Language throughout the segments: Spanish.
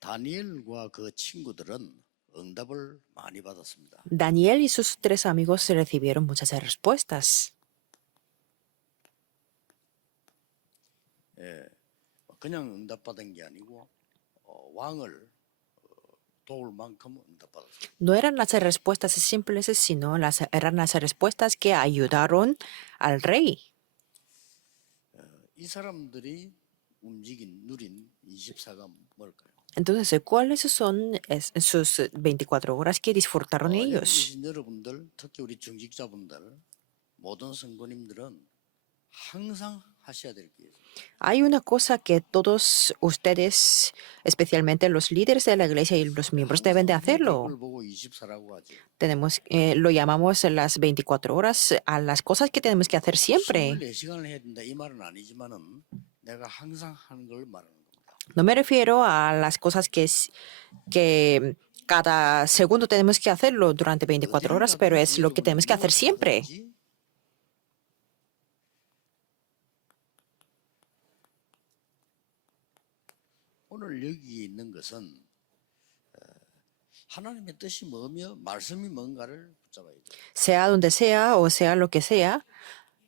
다니엘과 그 친구들은 응답을 많이 받았습니다. Daniel y sus tres amigos recibieron muchas respuestas. 그냥 응답받은 게 아니고 왕을 도울 만큼 응답받았습니다. No eran las respuestas simples, sino eran las respuestas que ayudaron al rey. 이 사람들이 누린 24가 뭘까요? Entonces, ¿cuáles son sus 24 horas que disfrutaron 여기 ellos? 계신 여러분들, 특히 우리 중직자분들, 모든 성도님들은 항상 하셔야 될 게 있어요. Hay una cosa que todos ustedes, especialmente los líderes de la iglesia y los miembros, deben de hacerlo. 그걸 보고 24라고 하죠. Lo llamamos las 24 horas a las cosas que tenemos que hacer siempre. 24시간을 해야 된다 이 말은 아니지만은 내가 항상 하는 걸 말하는 겁니다. No me refiero a las cosas que cada segundo tenemos que hacerlo durante 24 horas, pero es lo que tenemos que hacer siempre. 오늘 여기 있는 것은 하나님의 뜻이 뭐며 말씀이 뭔가를 붙잡아야 돼요. Sea donde sea o sea lo que sea,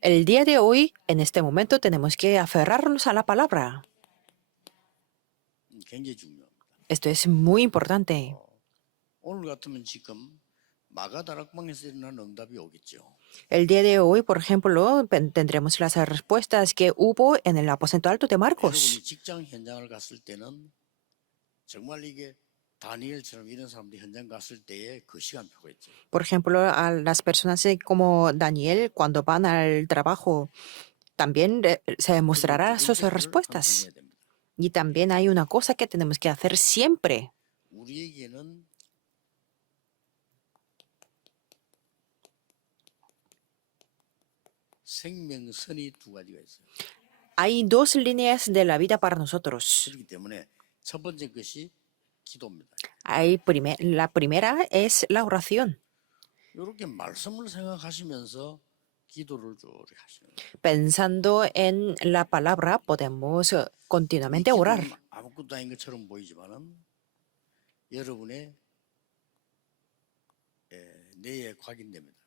el día de hoy, en este momento, tenemos que aferrarnos a la palabra. 굉장히 중요합니다. Esto es muy importante. 오늘 같으면 지금 마가다락방에서 일어난 응답이 오겠죠. El día de hoy, por ejemplo, tendremos las respuestas que hubo en el aposento alto de Marcos. 여러분이 직장 현장을 갔을 때는 정말 이게 다니엘처럼 이런 사람들이 현장 갔을 때의 그 시간표가 있죠. Por ejemplo, a las personas como Daniel, cuando van al trabajo, también se mostrará sus respuestas. Y también hay una cosa que tenemos que hacer siempre. 우리에게는 생명선이 두 가지가 있어요. Hay dos líneas de la vida para nosotros. 그렇기 때문에 첫 번째 것이 기도입니다. La primera es la oración. 이렇게 말씀을 생각하시면서 기도를 쭉 하시는 거예요. Pensando en la palabra, podemos continuamente orar. 아무것도 아닌 것처럼 보이지만은 여러분의 뇌에 각인됩니다.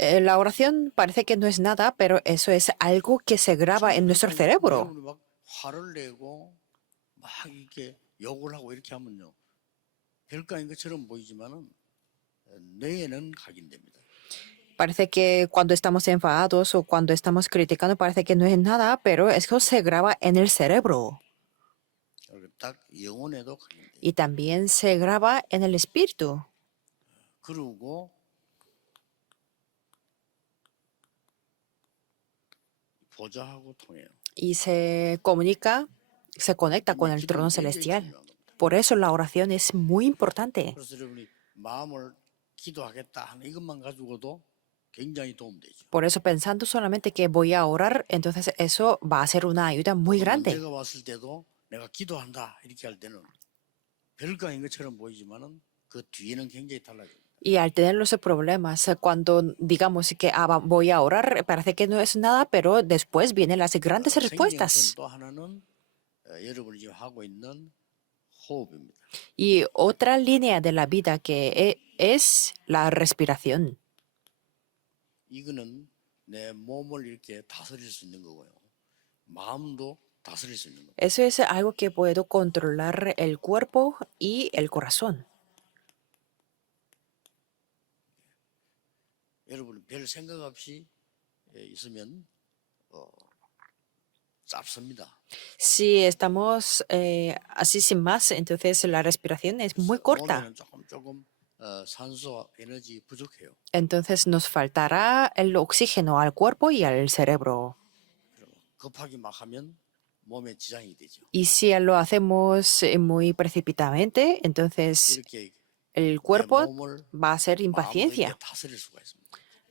La oración parece que no es nada, pero eso es algo que se graba en nuestro cerebro. 여러분이 막 화를 내고 막 이렇게 욕을 하고 이렇게 하면요, 별거 아닌 것처럼 보이지만은 뇌에는 각인됩니다. Parece que cuando estamos enfadados o cuando estamos criticando parece que no es nada, pero eso se graba en el cerebro. 딱 영혼에도 각인돼요. Y también se graba en el espíritu. 그리고 보좌하고 통해요. Y se conecta con el trono celestial. Por eso la oración es muy importante. 그래서 여러분이 마음을 기도하겠다 하는 이것만 가지고도 굉장히 도움되죠. Por eso pensando solamente que voy a orar, entonces eso va a ser una ayuda muy grande. 문제가 왔을 때도 내가 기도한다 이렇게 할 때는 별거 아닌 것처럼 보이지만은 그 뒤에는 굉장히 달라집니다. Y al tener los problemas, cuando digamos que voy a orar, parece que no es nada, pero después vienen las grandes respuestas. 생명선 또 하나는 여러분이 지금 하고 있는 호흡입니다. Y otra línea de la vida que es la respiración. 이거는 내 몸을 이렇게 다스릴 수 있는 거고요. 마음도 다스릴 수 있는 거예요. Eso es algo que puedo controlar el cuerpo y el corazón. 여러분 별 생각 없이 있으면 짧습니다. Si estamos así sin más, entonces la respiración es muy corta. 몸에는 조금 산소 에너지 부족해요. Entonces nos faltará el oxígeno al cuerpo y al cerebro. 급하게 막 하면 몸에 지장이 되죠. Y si lo hacemos muy precipitadamente, entonces 이렇게 el cuerpo va a ser impaciencia. 다스릴 수가 있습니다.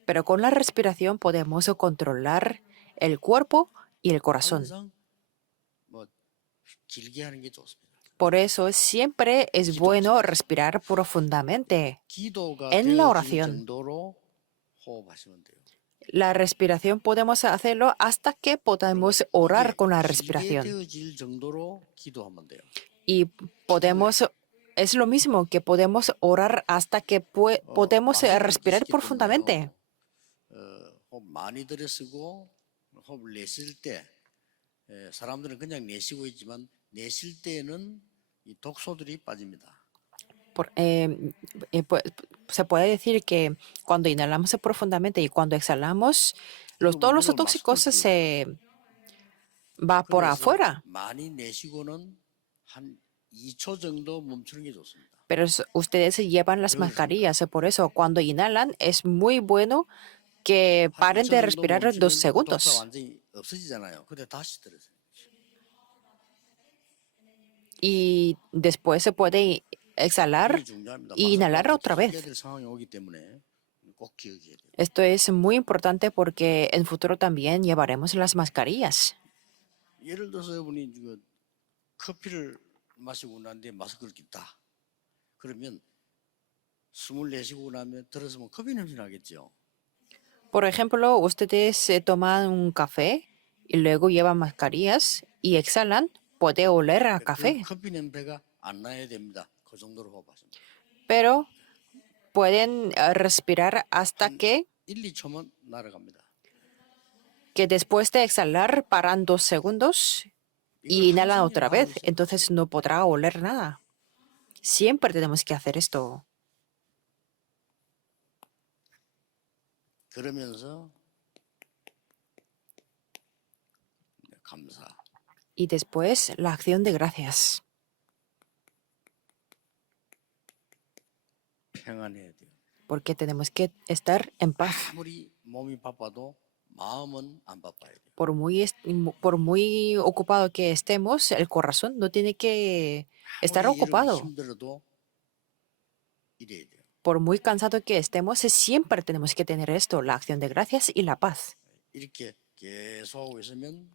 Pero con la respiración podemos controlar el cuerpo y el corazón. 항상 뭐 길게 하는 게 좋습니다. Por eso siempre es bueno respirar profundamente. 기도가 En la 되어질 oración. 정도로 호흡하시면 돼요. La respiración podemos hacerlo hasta que podamos orar con la respiración. 길게 되어질 정도로 기도하면 돼요. Y podemos, es lo mismo que podemos orar hasta que podemos 마술도 respirar 드시기 profundamente. 때문에요. 호흡 많이 들이쓰고 호흡을 내쉴 때 사람들은 그냥 내쉬고 있지만 내쉴 때는 이 독소들이 빠집니다. Por- eh, Se puede decir que cuando inhalamos profundamente y cuando exhalamos, todos los 여러분들은 tóxicos 마스크를 끼고 있어요. se va por 그래서 afuera. 많이 내쉬고는 한 2초 정도 멈추는 게 좋습니다. Pero ustedes llevan las 그런 mascarillas, por eso cuando inhalan es muy bueno que 한 paren 2초 de 정도 respirar 2 멈추면 그 독소가 segundos 완전히 없어지잖아요. 그때 다시 들으세요. y después se puede exhalar 그게 중요합니다. y inhalar 마스크하고 otra 바뀌어야 vez. 될 상황이 오기 때문에 꼭 기억해야 돼요. Esto es muy importante porque en futuro también llevaremos las mascarillas. 예를 들어서 여러분이 커피를 마시고 난 뒤에 마스크를 낀다. 그러면 숨을 내쉬고 나면 들었으면 커피 냄새 나겠죠. Por ejemplo, ustedes toman un café y luego llevan mascarillas y exhalan, puede oler a 그 café, 커피 냄새가 안 나야 됩니다. 그 정도로 호흡하시면 돼요. pero pueden respirar hasta 한 que 1, 2초만 날아갑니다. después de exhalar paran 2 segundos y 이걸 inhalan 항상 otra 하고 vez, 있어요. entonces no podrá oler nada. Siempre tenemos que hacer esto. 그러면서 감사. Y después la acción de gracias, 평안해야 돼요. porque tenemos que estar en paz. 아무리 몸이 바빠도 마음은 안 바빠야 돼요. Por muy ocupado que estemos, el corazón no tiene que estar 아무리 여러분이 ocupado. 힘들어도 이래야 돼요. Por muy cansado que estemos, siempre tenemos que tener esto, la acción de gracias y la paz. 이렇게 계속 하고 있으면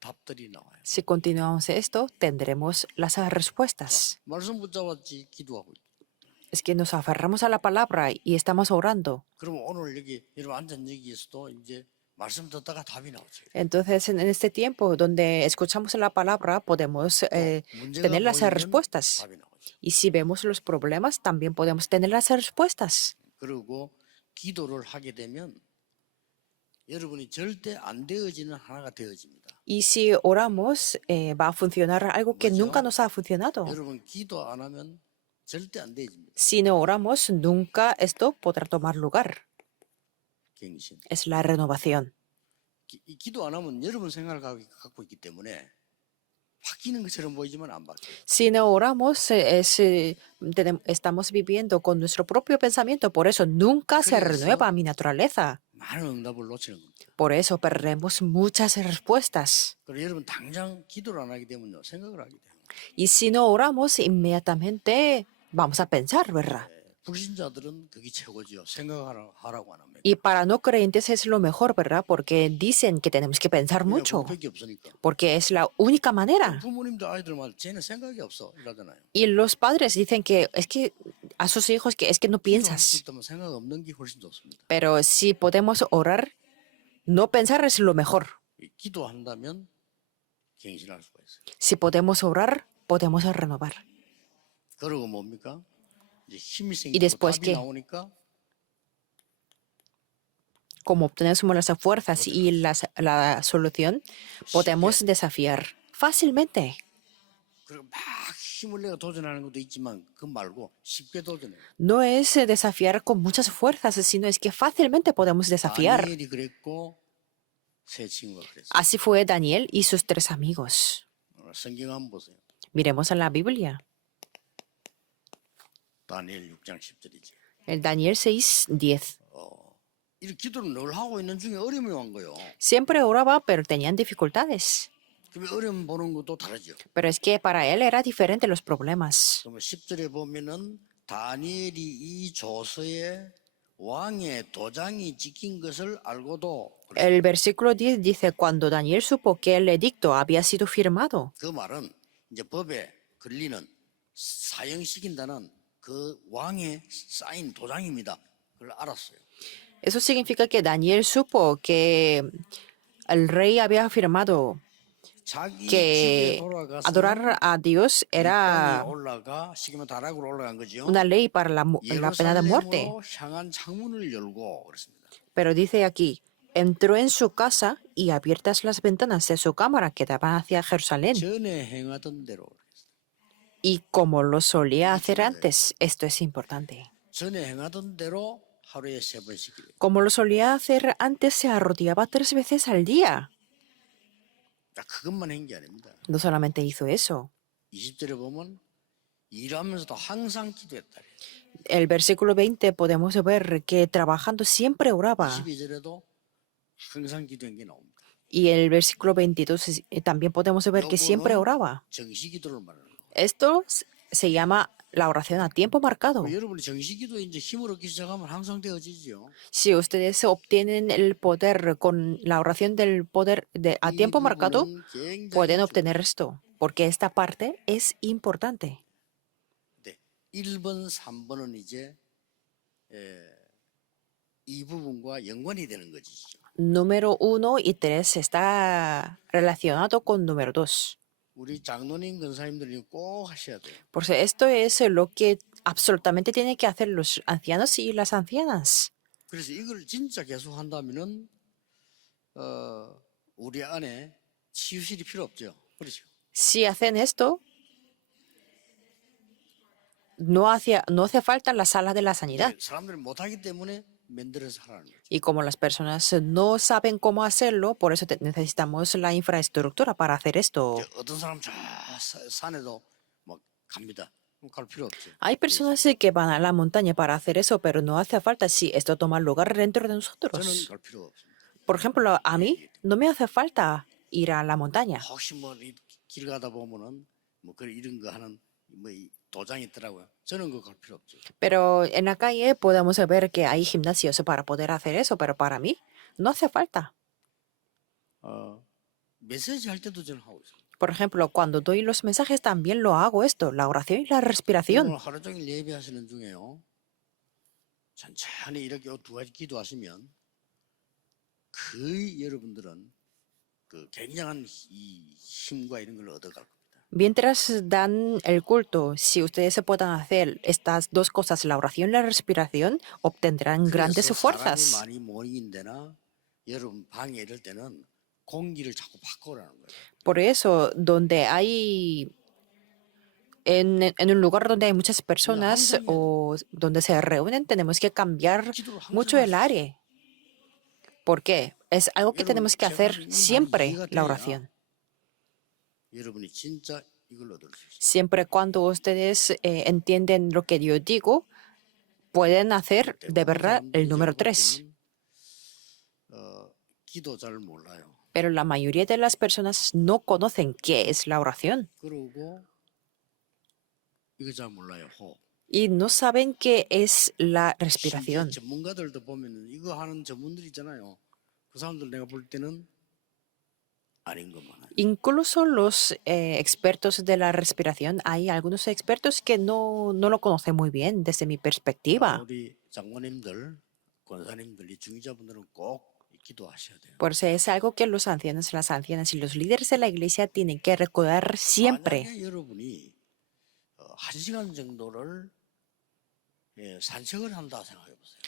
답들이 나와요. Si continuamos esto, tendremos las respuestas. 말씀 붙잡았지 기도하고 있다. Es que nos aferramos a la palabra y estamos orando. 그럼 오늘 여기 여러분 앉은 여기에서도 이제 말씀 듣다가 답이 나오죠. Entonces, en este tiempo donde escuchamos la palabra, podemos 문제가 tener las 보이면 respuestas. 답이 나오죠. Y si vemos los problemas, también podemos tener las respuestas. 그리고 기도를 하게 되면 여러분이 절대 안 되어지는 하나가 되어집니다. Y si oramos, va a funcionar algo que 뭐죠? nunca nos ha funcionado. 여러분 기도 안 하면 절대 안 되어집니다. Si no oramos, nunca esto podrá tomar lugar. 갱신. Es la renovación. 이 기도 안 하면 여러분 생각을 갖고 있기 때문에 바뀌는 것처럼 보이지만 안 바뀌어요. Si no oramos, estamos viviendo con nuestro propio pensamiento. Por eso nunca se 그래서 renueva mi naturaleza. 많은 응답을 놓치는 겁니다. Por eso perdemos muchas respuestas. 그리고 여러분 당장 기도를 안 하게 되면요 생각을 하게 돼요. Y si no oramos, inmediatamente vamos a pensar, ¿verdad? 불신자들은 그게 최고죠. 생각하라고 안 합니다. Y para no creyentes es lo mejor, ¿verdad? Porque dicen que tenemos que pensar 왜냐면 mucho, 그밖에 없으니까. porque es la única manera. 부모님도 아이들만 쟤는 생각이 없어 이러잖아요. Y los padres dicen que es que a sus hijos que es que no 기도할 수 piensas. 있다면 생각 없는 게 훨씬 좋습니다. Pero si podemos orar, no pensar es lo mejor. 기도한다면 갱신할 수가 있어요. Si podemos orar, podemos renovar. 그리고 뭡니까? 이제 힘이 Y 생기고 después 답이 qué? 나오니까 Como obtenemos las fuerzas y la solución, podemos desafiar fácilmente. 그리고 막 힘을 내가 도전하는 것도 있지만 그 말고 쉽게 도전해요. No es desafiar con muchas fuerzas, sino es que fácilmente podemos desafiar. 다니엘이 그랬고 세 친구가 그랬어요. Así fue Daniel y sus 3 amigos. 성경 한번 보세요. Miremos en la Biblia. 다니엘 6장 10절이지. El Daniel 6:10. 이 기도를 늘 하고 있는 중에 어려움이 온 거예요. Siempre oraba, pero tenían dificultades. 그러면 어려움 보는 것도 다르죠. Pero es que para él era diferente los problemas. 그러면 10절에 보면은 다니엘이 이 조서에 왕의 도장이 찍힌 것을 알고도 El versículo 10 dice, cuando Daniel supo que el edicto había sido firmado, 그 말은 이제 법에 걸리는 사형시킨다는 그 왕의 사인 도장입니다. 그걸 알았어요. eso significa que Daniel supo que el rey había firmado 자기 집에 que 돌아가서는 adorar a Dios 이 땅에 era 올라가 시기면 다락으로 올라간 거죠. una ley para la pena de muerte. 예루살렘으로 향한 창문을 열고 그렇습니다. Pero dice aquí, entró en su casa y abiertas las ventanas de su cámara que daban hacia Jerusalén. 전에 행하던 대로 Y como lo solía hacer antes, esto es importante. 전에 행하던 대로 하루에 3번씩 기도해요. Como lo solía hacer antes, se arrodillaba 3 veces al día. 그것만 한 게 아닙니다. No solamente hizo eso. 20절에 보면 일하면서도 항상 기도했다. El versículo 20 podemos ver que trabajando siempre oraba. 22절에도 항상 기도한 게 나옵니다. Y el versículo 22 también podemos ver que siempre oraba. 정시 기도를 말하는 거예요. Esto se llama la oración a tiempo marcado. 여러분이 정시 기도에 이제 힘을 얻기 시작하면 항상 되어지죠. Si ustedes obtienen el poder con la oración del poder a 이 tiempo marcado, 부분은 굉장히 pueden 중요해요. obtener esto, porque esta parte es importante. 네, 1번, 3번은 이제 이 부분과 연관이 되는 거죠. Número 1 y 3 está relacionado con número 2. 우리 장로님 권사님들이 꼭 하셔야 돼요. Por eso esto es lo que absolutamente tienen que hacer los ancianos y las ancianas. 그래서 이걸 진짜 계속 한다면은 우리 안에 치유실이 필요 없죠. 그렇죠. Si hacen esto, no hace falta la sala de la sanidad. 사람들이 못하기 때문에 만들어서 하라는 거죠. Y como las personas no saben cómo hacerlo, por eso necesitamos la infraestructura para hacer esto. 어떤 사람 저 산에도 막 갑니다. 그럼 갈 필요 없죠. Hay personas que van a la montaña para hacer eso, pero no hace falta si esto toma lugar dentro de 저는 nosotros. 갈 필요가 없습니다. Por ejemplo, a mí no me hace falta ir a la montaña. 혹시 뭐 길 가다 보면은 뭐 그런 이런 거 하는 뭐 도장이 있더라고요. 저는 그거 갈 필요 없죠. Pero en la calle podemos ver que hay gimnasios para poder hacer eso, pero para mí no hace falta. 메시지 할 때도 저는 하고 있어요. Por ejemplo, cuando doy los mensajes también lo hago esto, la oración y la respiración. 오늘 하루 종일 예배하시는 중에요. 천천히 이렇게 두 가지 기도하시면 거의 여러분들은 그 굉장한 이 힘과 이런 걸 얻어갈 겁니다. Mientras dan el culto, si ustedes se puedan hacer estas dos cosas, la oración y la respiración, obtendrán grandes 그래서 사람이 fuerzas. 많이 모이는 데나 여러분 방에 이럴 때는 공기를 자꾸 바꿔라는 거예요. Por eso, donde hay, en un lugar donde hay muchas personas o donde se reúnen, tenemos que cambiar 기도를 항상 mucho el 하십시오. aire. ¿Por qué? Es algo que tenemos que hacer siempre, la oración. 여러분이 진짜 이걸 얻을 수 있어요. Siempre cuando ustedes entienden lo que yo digo, pueden hacer de verdad el número 3. 기도 잘 몰라요. Pero la mayoría de las personas no conocen qué es la oración 그러고 이거 잘 몰라요. 호흡. y no saben qué es la 심지어 respiración. 전문가들도 보면은 이거 하는 전문들 있잖아요. 그 사람들 내가 볼 때는 아닌 것 많아요. Incluso los expertos de la respiración, hay algunos expertos que no lo conocen muy bien desde mi perspectiva. 우리 장모님들, 권사님들, 이 중위자분들은 꼭 기도하셔야 돼요. Por eso es algo que los ancianos, las ancianas y los líderes de la iglesia tienen que recordar siempre. 만약에 여러분이 1시간 정도를 산책을 한다 생각해 보세요.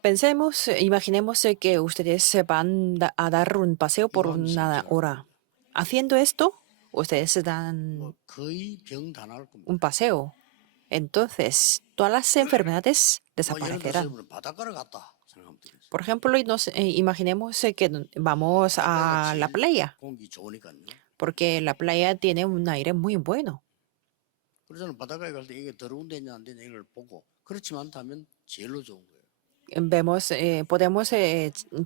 Pensemos, imaginemos que ustedes se van a dar un paseo por una hora. Haciendo esto, ustedes se dan 뭐 거의 병 다 나을 겁니다. un paseo. Entonces, todas las enfermedades 뭐 예를 들어서 desaparecerán. 여러분 바닷가를 갔다 생각하면 되겠어요. Por ejemplo, imaginemos que vamos a la playa, 공기 좋으니까요. porque la playa tiene un aire muy bueno. 그래서 저는 바닷가에 갈 때 이게 더러운 데냐 안 되냐 이걸 보고 그렇지 않다면 제일로 좋은 거예요. Podemos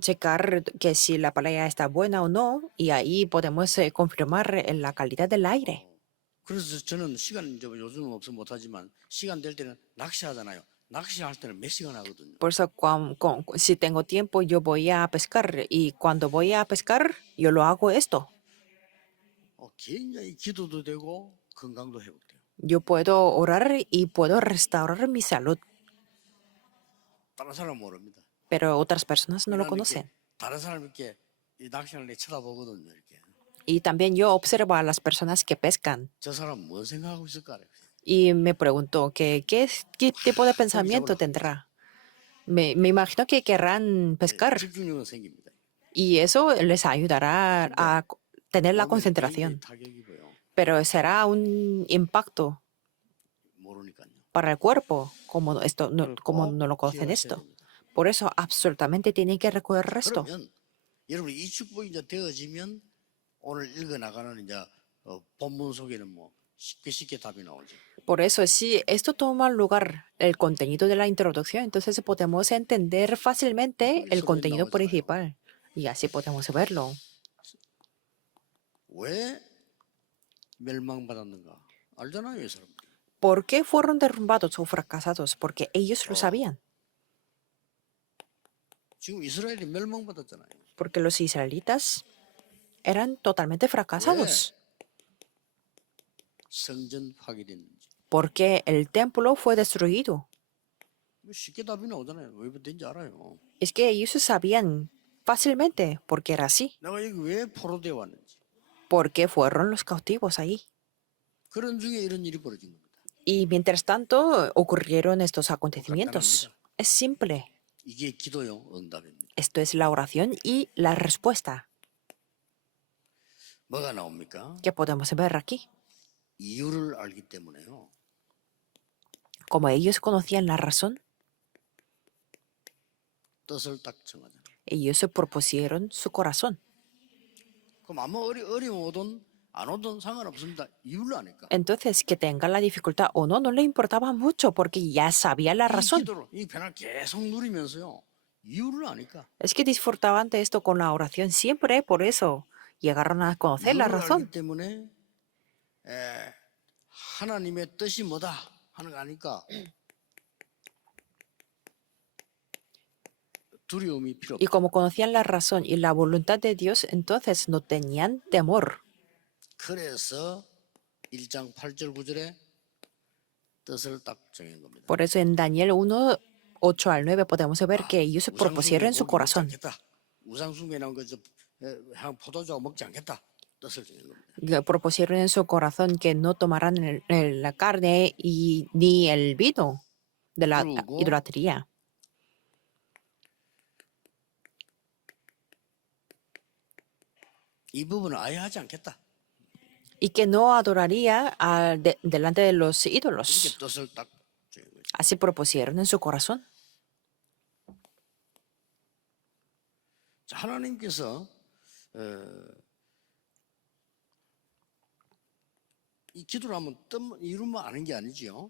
checar que si la playa está buena o no, y ahí podemos confirmar la calidad del aire. 그래서 저는 시간 이제 요즘은 없어 못하지만 시간 될 때는 낚시하잖아요. 낚시할 때는 몇 시간 하거든요. Por eso, si tengo tiempo, yo voy a pescar. Y cuando voy a pescar, yo lo hago esto. 굉장히 기도도 되고 건강도 회복돼요. Yo puedo orar y puedo restaurar mi salud, 다른 사람은 모릅니다. pero otras personas no lo 그러니까 conocen. 다른 사람 이렇게 이 낚시하는 애 쳐다보거든요. 이렇게. Y también yo observo a las personas que pescan 저 사람 뭐 생각하고 있을까? y me pregunto qué tipo de 고기 pensamiento 잡으러 tendrá. Me imagino que querrán pescar 집중력은 생깁니다. y eso les ayudará 근데 a tener la 몸에 굉장히 concentración, 타격이 보여. pero será un impacto 모르니까요. para el cuerpo, 그걸 como no 꼭 lo conocen 기억하셔야 esto. 됩니다. Por eso absolutamente tienen que recordar 자, esto. 그러면 여러분 이 축복이 이제 되어지면 오늘 읽어 나가는 이제 본문 속에는 뭐 쉽게 답이 나오죠. Por eso, si esto toma lugar el contenido de la introducción, entonces podemos entender fácilmente el 서로에 contenido 나오잖아요. principal y así podemos verlo. 왜 멸망받았는가? 알잖아요, 이 사람들. ¿Por qué fueron derrumbados o fracasados? Porque ellos lo sabían. 지금 이스라엘이 멸망받았잖아요. Porque los israelitas eran totalmente fracasados. 성전 파괴됐는지. Porque el templo fue destruido. 쉽게 답이 나오잖아요. 왜 된지 알아요. Es que ellos sabían fácilmente porque era así. 내가 여기 왜 포로되어 왔는지. ¿Por qué fueron los cautivos ahí? 그런 중에 이런 일이 벌어진 겁니다. Y mientras tanto ocurrieron estos acontecimientos. Es simple. 이게 기도요, 응답입니다. Esto es la oración y la respuesta. 뭐가 나옵니까? ¿Qué podemos ver aquí? 이유를 알기 때문에요. Como ellos conocían la razón, 뜻을 딱 정하잖아요. ellos se propusieron su corazón. 그럼 아무 어려움 오든 안 오든 상관없습니다. 이유를 아니까. Entonces, que tenga la dificultad o no, no le importaba mucho porque ya sabía la 이 razón. 기도로 이 변화를 계속 누리면서요. 이유를 아니까. Es que disfrutaban de esto con la oración siempre, por eso llegaron a conocer la 이유를 razón. 알기 때문에 하나님의 뜻이 뭐다 하는 거 아니까 두려움이 필요 Y 없다. como conocían la razón y la voluntad de Dios, entonces no tenían temor. 그래서 1장 8절 9절에 뜻을 딱 정한 겁니다. Por eso en Daniel 1, 8 al 9 podemos ver que ellos se propusieron en su corazón. 우상숭배 나온 거저 포도주 먹지 않겠다. 뜻을 정한 겁니다. Que propusieron en su corazón que no tomarán la carne y ni el vino de la 그리고 idolatría. 이 부분은 아예 하지 않겠다. Y que no adoraría delante de los 이렇게 ídolos. 뜻을 딱 정한 거죠. Así propusieron en su corazón. 자, 하나님께서 이 기도를 하면 이루면 아는 게 아니지요.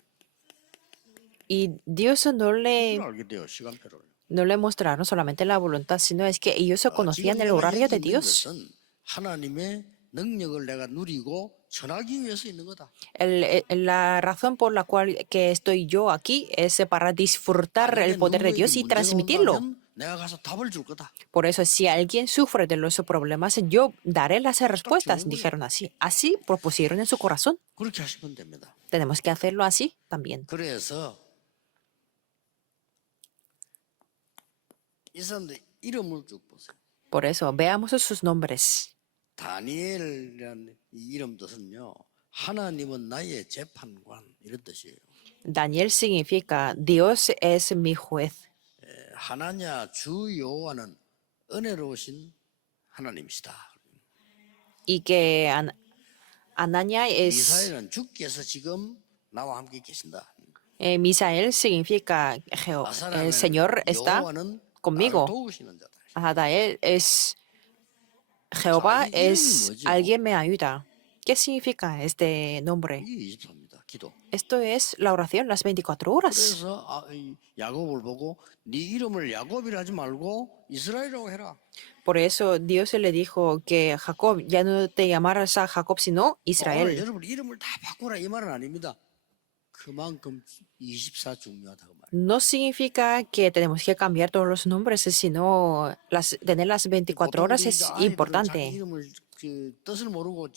Y Dios no 이걸 알게 돼요. 시간표를. le mostraron solamente la voluntad, sino es que ellos conocían el horario de Dios. 것은 하나님의 능력을 내가 누리고 전하기 위해서 있는 거다. La razón por la cual que estoy yo aquí es para disfrutar el poder de Dios y transmitirlo. 내가 가서 답을 줄 거다. Por eso, si alguien sufre de los problemas, yo daré las respuestas, dijeron así. Así propusieron en su corazón. 그렇게 하시면 됩니다. Tenemos que hacerlo así también. 그래서 이 사람들 이름을 쭉 보세요. Por eso, veamos sus nombres. 다니엘이라는 이 이름 뜻은요. 하나님은 나의 재판관 이런 뜻이에요. Daniel significa Dios es mi juez. 하나냐 주 여호와는 은혜로우신 하나님이시다. Y que Anania es... 미사엘은 주께서 지금 나와 함께 계신다. Misael significa el Señor está 여호와는 conmigo. 나를 도우시는 자다. Adael es Jehová es alguien me ayuda. ¿Qué significa este nombre? 이게 24입니다. 기도. Esto es la oración las 24 horas. 그래서 야곱을 보고 네 이름을 야곱이라 하지 말고 이스라엘이라고 해라. Por eso Dios le dijo que Jacob ya no te llamarás a Jacob sino 오늘 Israel. 여러분 이름을 다 바꾸라 이 말은 아닙니다. 그만큼 24 중요하다고 말. No significa que tenemos que cambiar todos los nombres, sino tener las 24 horas es 자기 importante. 이름을 뜻을 모르고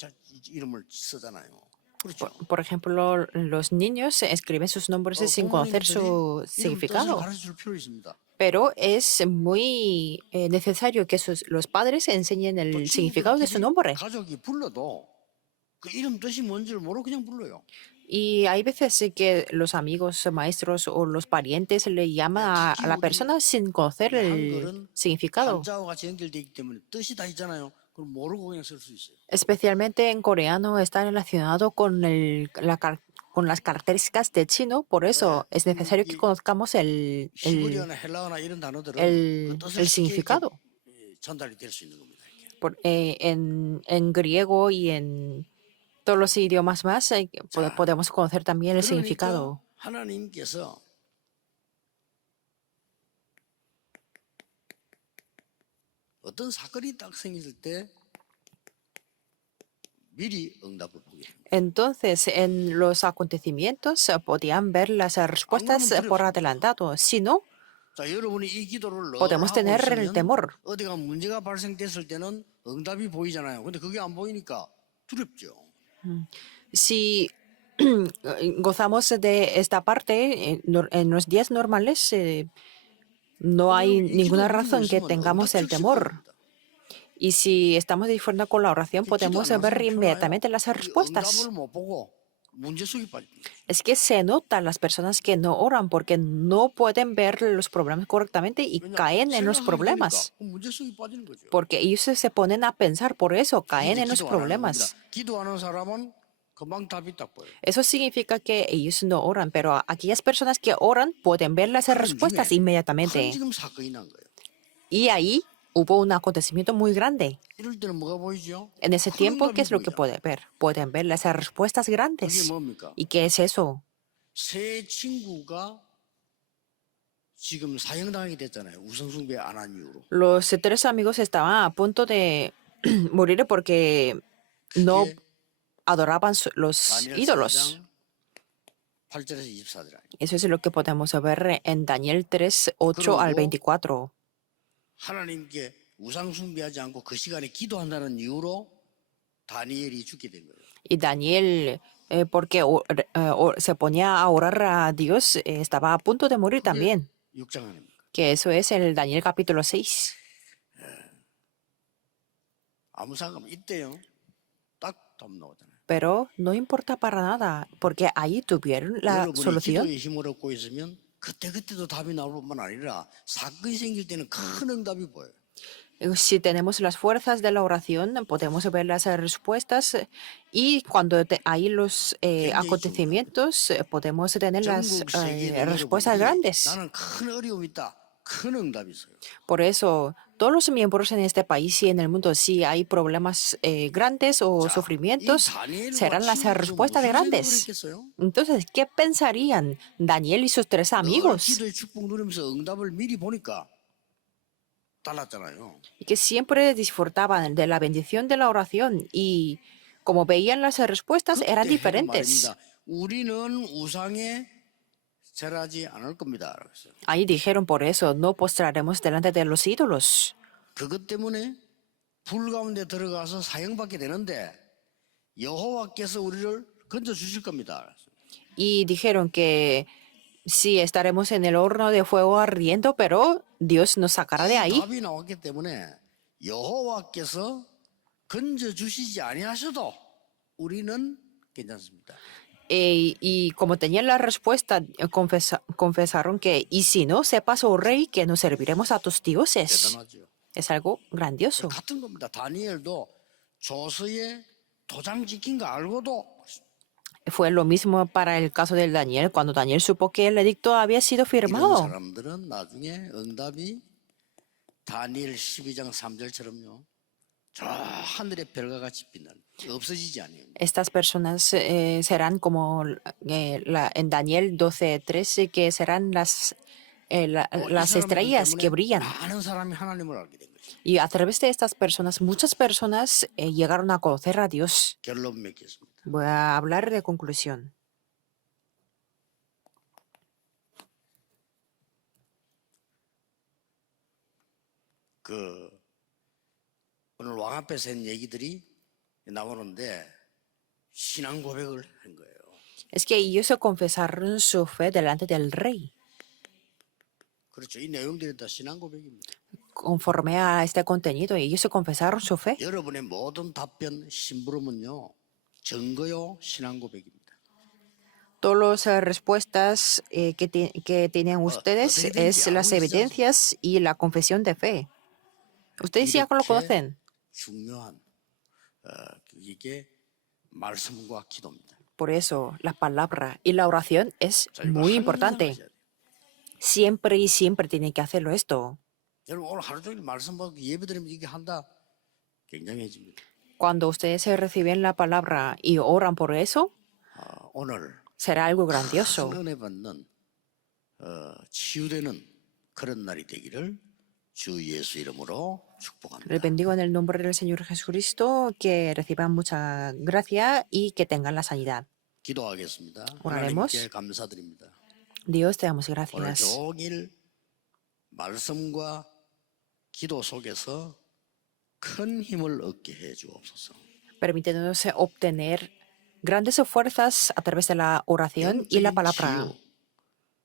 이름을 쓰잖아요. 그렇죠. Por ejemplo, los niños escriben sus nombres sin conocer 부모님들이 su 이름 뜻을 significado. 가르쳐 줄 필요 있습니다. Pero es muy necesario que los padres enseñen 또 el significado de su 친구들끼리 nombre. 가족이 불러도 그 이름 뜻이 뭔지를 모르고 그냥 불러요. Y hay veces que los amigos, maestros o los parientes le llaman 특히 a la 우리 persona sin conocer el 한글은 significado. 한자와 같이 연결돼 있기 때문에 뜻이 다 있잖아요. 그걸 모르고 그냥 쓸 수 있어요. Especialmente en coreano está relacionado con, con las características de chino, por 왜? eso es necesario que 이 conozcamos 히브리어나 헬라어나 이런 단어들은 그 뜻을 el 쉽게 이렇게 significado. 전달이 될 수 있는 겁니다. 이렇게. En griego y en todos los idiomas más 자, podemos conocer también el 그러니까 significado. 하나님께서 어떤 사건이 딱 생겼을 때 미리 응답을 보게 됩니다. Entonces, en los acontecimientos podían ver las respuestas por adelantado. Si no, 자, 여러분이 이 기도를 늘 podemos 하고 tener el 있으면 temor. 어디가 문제가 발생됐을 때는 응답이 보이잖아요. 근데 그게 안 보이니까 두렵죠. Si gozamos de esta parte en los días normales, no hay 여러분, 이 기도 ninguna 누리고 razón que 있으면 tengamos el 응답 즉시 temor. 보입니다. Y si estamos disfrutando con la oración, 기도 podemos 안 하는 ver 사람 표현하여 inmediatamente las 이 respuestas. 응답을 못 보고 문제 속에 빠집니다. Es que se notan las personas que no oran porque no pueden ver los problemas correctamente y 왜냐 caen en los 생각하게 되니까 problemas. 그 문제 속에 빠지는 거죠. Porque ellos se ponen a pensar, por eso caen 이게 en los 기도 안 하는 겁니다. problemas. 기도하는 사람은 금방 답이 딱 보여요. Eso significa que ellos no oran, pero aquellas personas que oran pueden ver las respuestas 큰 inmediatamente. 지금 사건이 난 거예요. Y ahí hubo un acontecimiento muy grande. 이럴 때는 뭐가 보이죠? En ese 큰 tiempo, ¿qué 응답이 es lo que 보이잖아요. puede ver? Pueden ver las respuestas 그게 grandes. 뭡니까? ¿Y qué es eso? 세 친구가 지금 사형당하게 됐잖아요. 우상숭배 안 한 이유로. Los tres amigos estaban a punto de morir porque no 그게 adoraban los 다니엘 ídolos. 4장 8절에서 24절 아니에요. Eso es lo que podemos ver en Daniel 3, 8 al 24. 하나님께 우상숭배하지 않고 그 시간에 기도한다는 이유로 다니엘이 죽게 된 거예요. Y Daniel, porque se ponía a orar a Dios, estaba a punto de morir 그게 también. 6장 아닙니까? Que eso es el Daniel capítulo 6. 아무 상관 이때요. 딱 답 나오잖아요. Pero no importa para nada, porque ahí tuvieron la 여러분이 solución. 기도의 힘을 얻고 있으면 그때도 답이 나올 뿐만 아니라 사건이 생길 때는 큰 응답이 보여요. Si tenemos las fuerzas de la oración, podemos ver las respuestas y cuando hay los acontecimientos, podemos tener las 전국 세계에 respuestas 여러분들이 grandes. 나는 큰 어려움이 있다. 큰 응답이 있어요. Por eso, todos los miembros en este país y en el mundo, si hay problemas grandes o 자, 이 sufrimientos, 다니엘과 serán las 친구들은 respuestas 무슨 생각을 grandes. 했겠어요? Entonces, ¿qué pensarían Daniel y sus tres 늘 amigos? 기도의 축복 누리면서 응답을 미리 보니까 달랐잖아요. Y que siempre disfrutaban de la bendición de la oración y como veían las respuestas eran 그때 해도 diferentes. 말입니다. 우리는 우상에 절하지 않을 겁니다. 그랬어요. Ahí dijeron por eso, no postraremos delante de los ídolos. 그것 때문에 불 가운데 들어가서 사형받게 되는데 여호와께서 우리를 건져 주실 겁니다. Y dijeron que sí, estaremos en el horno de fuego ardiendo, pero Dios nos sacará de 이 ahí. 답이 나왔기 때문에 여호와께서 건져 주시지 아니하셔도 우리는 괜찮습니다. Y como tenían la respuesta, confesaron que, y si no, sepas, oh rey, que nos serviremos a tus dioses. 대단하죠. Es algo grandioso. 같은 겁니다. 다니엘도 조서에 도장 찍힌 거 알고도 Fue lo mismo para el caso de Daniel, cuando Daniel supo que el edicto había sido 이런 firmado. 사람들은 나중에 응답이 다니엘 12장 3절처럼요. 저 하늘의 별과 같이 빛나는 없어지지 않아요. Estas personas serán como en Daniel 12:13, que serán las 이 사람들 estrellas 때문에 que brillan. 많은 사람이 하나님을 알게 된 거죠. Y a través de estas personas, muchas personas llegaron a conocer a Dios. 결론 맺겠습니다. Voy a hablar de conclusión. 오늘 왕 앞에서 한 얘기들이 나오는데 신앙 고백을 한 거예요. Es que ellos confesaron su fe delante del rey. 그렇죠. 이 내용들이 다 신앙 고백입니다. Conforme a este contenido, ellos confesaron su fe. 여러분의 모든 답변, 심부름은요, 증거요, 신앙 고백입니다. Todas las respuestas que tienen ustedes 어떻게든지 es las 알고 evidencias y la confesión de fe. Ustedes ya lo 이렇게 conocen. 중요한 이게 말씀과 기도입니다. Por eso, la palabra y la oración es 자, 이거 muy 하늘 importante. 하셔야 돼요. Siempre y siempre tienen que hacerlo esto. 여러분 오늘 하루 종일 말씀 받고 예배드리면 이게 한다 굉장해집니다. Cuando ustedes reciben la palabra y oran por eso, 오늘 será algo grandioso. 큰 은혜 받는 치유되는 그런 날이 되기를 주 예수 이름으로 축복합니다. Les bendigo en el nombre del Señor Jesucristo, que reciban mucha gracia y que tengan la sanidad. 기도하겠습니다. Oraremos. 하나님께 감사드립니다. Dios, te damos 오늘 gracias. 종일 말씀과 기도 속에서 큰 힘을 얻게 해 주옵소서. Permítenos obtener grandes fuerzas a través de la oración y la 영적인 palabra. 치유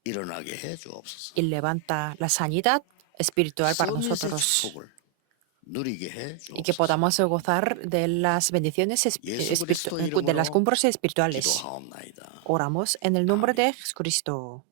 일어나게 해 주옵소서. Y levanta la sanidad espiritual para 서밋의 nosotros. 축복을 누리게 해 Y que 주옵소서. podamos gozar de las bendiciones 예수 그리스도 de las 이름으로 cumbres espirituales. 기도하옵나이다. Oramos en el nombre de Jesucristo.